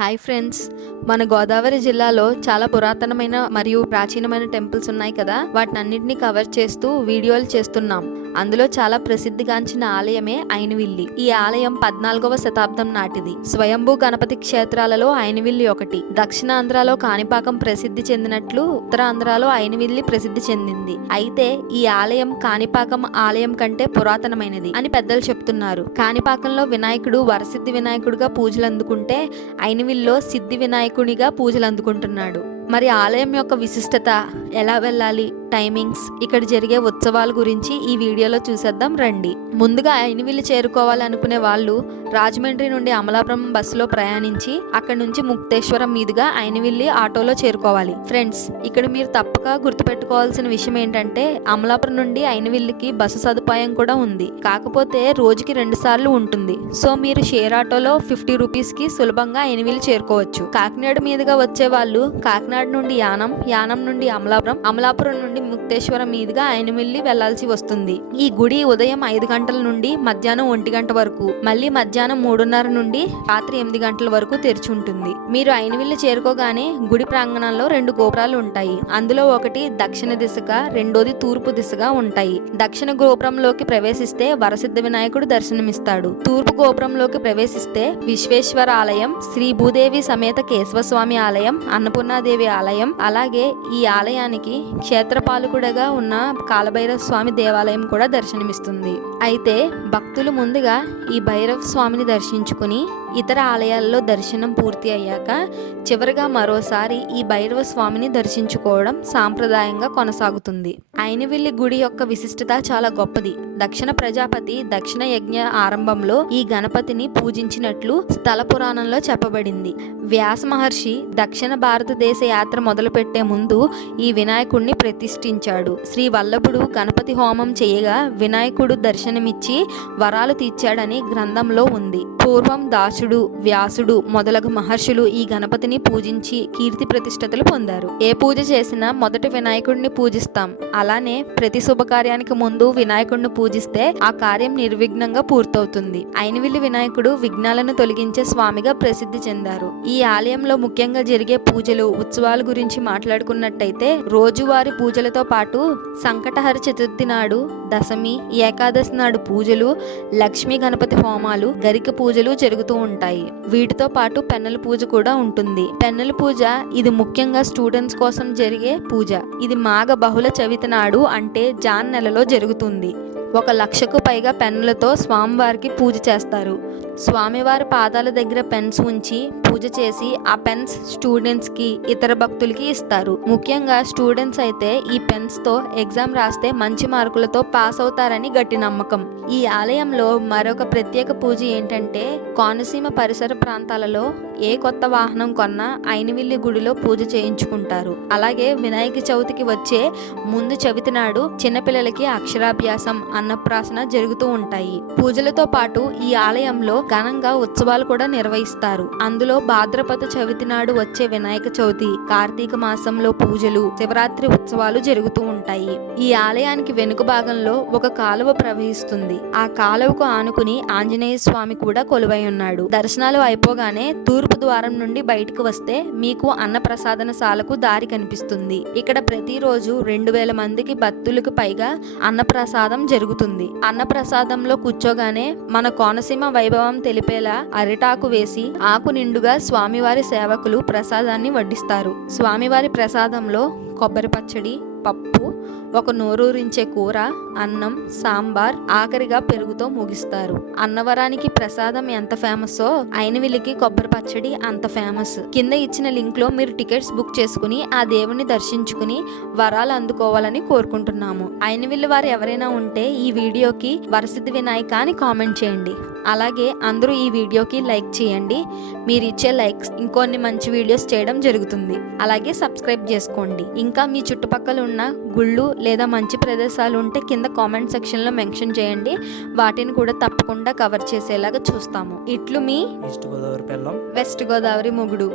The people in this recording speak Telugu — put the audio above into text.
హాయ్ ఫ్రెండ్స్, మన గోదావరి జిల్లాలో చాలా పురాతనమైన మరియు ప్రాచీనమైన టెంపుల్స్ ఉన్నాయి కదా. వాటినన్నింటినీ కవర్ చేస్తూ వీడియోలు చేస్తున్నాం. అందులో చాలా ప్రసిద్ధిగాంచిన ఆలయమే అయినవిల్లి. ఈ ఆలయం 14వ శతాబ్దం నాటిది. స్వయంభూ గణపతి క్షేత్రాలలో అయినవిల్లి ఒకటి. దక్షిణాంధ్రలో కాణిపాకం ప్రసిద్ధి చెందినట్లు ఉత్తరాంధ్రలో అయినవిల్లి ప్రసిద్ధి చెందింది. అయితే ఈ ఆలయం కాణిపాకం ఆలయం కంటే పురాతనమైనది అని పెద్దలు చెప్తున్నారు. కాణిపాకంలో వినాయకుడు వరసిద్ధి వినాయకుడిగా పూజలు అందుకుంటే అయినవిల్లో సిద్ధి వినాయకునిగా పూజలు అందుకుంటున్నాడు. మరి ఆలయం యొక్క విశిష్టత, ఎలా వెళ్ళాలి, టైమింగ్స్, ఇక్కడ జరిగే ఉత్సవాల గురించి ఈ వీడియోలో చూసేద్దాం రండి. ముందుగా అయినవిల్లి చేరుకోవాలనుకునే వాళ్ళు రాజమండ్రి నుండి అమలాపురం బస్సులో ప్రయాణించి అక్కడ నుంచి ముక్తేశ్వరం మీదుగా అయినవిల్లి ఆటోలో చేరుకోవాలి. ఫ్రెండ్స్, ఇక్కడ మీరు తప్పక గుర్తుపెట్టుకోవాల్సిన విషయం ఏంటంటే అమలాపురం నుండి అయినవిల్లికి బస్సు సదుపాయం కూడా ఉంది. కాకపోతే రోజుకి 2 సార్లు ఉంటుంది. సో మీరు షేర్ ఆటోలో 50 రూపీస్కి సులభంగా అయినవిల్లి చేరుకోవచ్చు. కాకినాడ మీదుగా వచ్చే వాళ్ళు కాకినాడ నుండి యానం నుండి అమలాపురం నుండి ముక్తేశ్వరం మీదుగా అయినవిల్లి వెళ్లాల్సి వస్తుంది. ఈ గుడి ఉదయం 5 గంటల నుండి మధ్యాహ్నం 1 గంట వరకు, మళ్ళీ మధ్యాహ్నం 3:30 నుండి రాత్రి 8 గంటల వరకు తెరిచి ఉంటుంది. మీరు అయినవిల్లి చేరుకోగానే గుడి ప్రాంగణంలో 2 గోపురాలు ఉంటాయి. అందులో ఒకటి దక్షిణ దిశగా, రెండోది తూర్పు దిశగా ఉంటాయి. దక్షిణ గోపురంలోకి ప్రవేశిస్తే వరసిద్ధ వినాయకుడు దర్శనమిస్తాడు. తూర్పు గోపురంలోకి ప్రవేశిస్తే విశ్వేశ్వర ఆలయం, శ్రీ భూదేవి సమేత కేశవస్వామి ఆలయం, అన్నపూర్ణాదేవి ఆలయం, అలాగే ఈ ఆలయానికి క్షేత్రపాలకుడుగా ఉన్న కాలభైరవ స్వామి దేవాలయం కూడా దర్శనమిస్తుంది. అయితే భక్తులు ముందుగా ఈ భైరవ స్వామిని దర్శించుకుని ఇతర ఆలయాల్లో దర్శనం పూర్తి అయ్యాక చివరిగా మరోసారి ఈ భైరవ స్వామిని దర్శించుకోవడం సాంప్రదాయంగా కొనసాగుతుంది. అయినవిల్లి గుడి యొక్క విశిష్టత చాలా గొప్పది. దక్షిణ ప్రజాపతి దక్షిణ యజ్ఞ ఆరంభంలో ఈ గణపతిని పూజించినట్లు స్థల పురాణంలో చెప్పబడింది. వ్యాస మహర్షి దక్షిణ భారతదేశ యాత్ర మొదలుపెట్టే ముందు ఈ వినాయకుడిని ప్రతిష్ఠించాడు. శ్రీ వల్లభుడు గణపతి హోమం చేయగా వినాయకుడు దర్శనమిచ్చి వరాలు తీర్చాడని గ్రంథంలో ఉంది. పూర్వం దాసుడు, వ్యాసుడు మొదలగు మహర్షులు ఈ గణపతిని పూజించి కీర్తి ప్రతిష్టతలు పొందారు. ఏ పూజ చేసినా మొదట వినాయకుడిని పూజిస్తాం. అలానే ప్రతి శుభకార్యానికి ముందు వినాయకుడిని పూజిస్తే ఆ కార్యం నిర్విఘ్నంగా పూర్తవుతుంది. అయినవిల్లి వినాయకుడు విఘ్నాలను తొలగించే స్వామిగా ప్రసిద్ధి చెందారు. ఈ ఆలయంలో ముఖ్యంగా జరిగే పూజలు, ఉత్సవాల గురించి మాట్లాడుకున్నట్టయితే రోజువారీ పూజలతో పాటు సంకటహర చతుర్థి నాడు, దశమి, ఏకాదశి నాడు పూజలు, లక్ష్మీ గణపతి హోమాలు, గరిక పూజలు జరుగుతూ ఉంటాయి. వీటితో పాటు పెన్నెల పూజ కూడా ఉంటుంది. పెన్నెల పూజ ఇది ముఖ్యంగా స్టూడెంట్స్ కోసం జరిగే పూజ. ఇది మాఘ బహుళ చవితి నాడు అంటే జాన్ నెలలో జరుగుతుంది. 1,00,000కు పైగా పెన్నులతో స్వామివారికి పూజ చేస్తారు. స్వామివారి పాదాల దగ్గర పెన్స్ ఉంచి పూజ చేసి ఆ పెన్స్ స్టూడెంట్స్కి, ఇతర భక్తులకి ఇస్తారు. ముఖ్యంగా స్టూడెంట్స్ అయితే ఈ పెన్స్తో ఎగ్జామ్ రాస్తే మంచి మార్కులతో పాస్ అవుతారని గట్టి నమ్మకం. ఈ ఆలయంలో మరొక ప్రత్యేక పూజ ఏంటంటే కోనసీమ పరిసర ప్రాంతాలలో ఏ కొత్త వాహనం కొన్నా అయినవిల్లి గుడిలో పూజ చేయించుకుంటారు. అలాగే వినాయక చవితికి వచ్చే ముందు చవితి నాడు చిన్నపిల్లలకి అక్షరాభ్యాసం, అన్నప్రాసన జరుగుతూ ఉంటాయి. పూజలతో పాటు ఈ ఆలయంలో ఘనంగా ఉత్సవాలు కూడా నిర్వహిస్తారు. అందులో భాద్రపద చవితి నాడు వచ్చే వినాయక చవితి, కార్తీక మాసంలో పూజలు, శివరాత్రి ఉత్సవాలు జరుగుతూ ఉంటాయి. ఈ ఆలయానికి వెనుక భాగంలో ఒక కాలువ ప్రవహిస్తుంది. ఆ కాలువకు ఆనుకుని ఆంజనేయ స్వామి కూడా కొలువై ఉన్నాడు. దర్శనాలు అయిపోగానే తూర్పు ద్వారం నుండి బయటకు వస్తే మీకు అన్నప్రసాదన శాలకు దారి కనిపిస్తుంది. ఇక్కడ ప్రతిరోజు 2,000 మందికి భక్తులకు పైగా అన్నప్రసాదం జరుగుతుంది. అన్నప్రసాదంలో కూర్చోగానే మన కోనసీమ వైభవం తెలిపేలా అరిటాకు వేసి ఆకు నిండుగా స్వామివారి సేవకులు ప్రసాదాన్ని వడ్డిస్తారు. స్వామివారి ప్రసాదంలో కొబ్బరి పచ్చడి, పప్పు, ఒక నోరూరించే కూర, అన్నం, సాంబార్, ఆఖరిగా పెరుగుతో ముగిస్తారు. అన్నవరానికి ప్రసాదం ఎంత ఫేమస్సో అయినవిల్లికి కొబ్బరి పచ్చడి అంత ఫేమస్. కింద ఇచ్చిన లింక్ లో మీరు టికెట్స్ బుక్ చేసుకుని ఆ దేవుని దర్శించుకుని వరాలు అందుకోవాలని కోరుకుంటున్నాము. అయినవిల్లి వారు ఎవరైనా ఉంటే ఈ వీడియోకి వరసిద్ధి వినాయక అని కామెంట్ చేయండి. అలాగే అందరూ ఈ వీడియోకి లైక్ చేయండి. మీరు ఇచ్చే లైక్స్ ఇంకొన్ని మంచి వీడియోస్ చేయడం జరుగుతుంది. అలాగే సబ్స్క్రైబ్ చేసుకోండి. ఇంకా మీ చుట్టుపక్కల ఉన్న గుళ్ళు లేదా మంచి ప్రదేశాలు ఉంటే కింద కామెంట్ సెక్షన్లో మెన్షన్ చేయండి. వాటిని కూడా తప్పకుండా కవర్ చేసేలాగా చూస్తాము. ఇట్లు మీ ఈస్ట్ గోదావరి పెళ్ళం, వెస్ట్ గోదావరి మొగుడు.